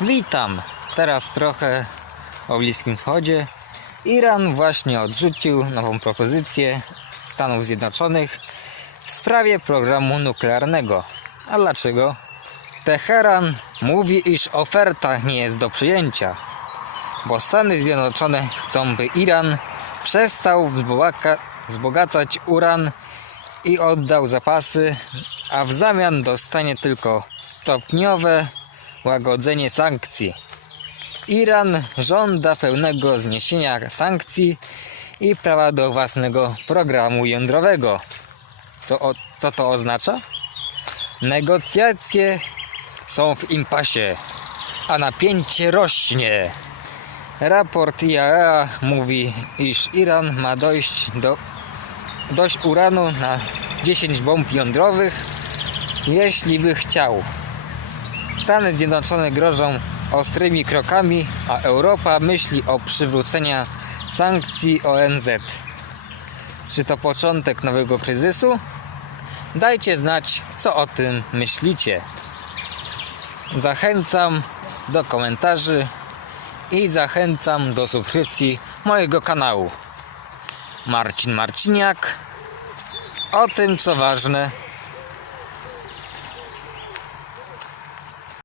Witam. Teraz trochę o Bliskim Wschodzie. Iran właśnie odrzucił nową propozycję Stanów Zjednoczonych w sprawie programu nuklearnego. A dlaczego? Teheran mówi, iż oferta nie jest do przyjęcia, bo Stany Zjednoczone chcą, by Iran przestał wzbogaca- wzbogacać uran i oddał zapasy, a w zamian dostanie tylko stopniowe łagodzenie sankcji. Iran żąda pełnego zniesienia sankcji i prawa do własnego programu jądrowego. Co, o, co to oznacza? Negocjacje są w impasie, a napięcie rośnie. Raport IAEA mówi, iż Iran ma dojść do dość uranu na 10 bomb jądrowych, jeśli by chciał. Stany Zjednoczone grożą ostrymi krokami, a Europa myśli o przywróceniu sankcji ONZ. Czy to początek nowego kryzysu? Dajcie znać, co o tym myślicie. Zachęcam do komentarzy i zachęcam do subskrypcji mojego kanału. Marcin Marciniak o tym, co ważne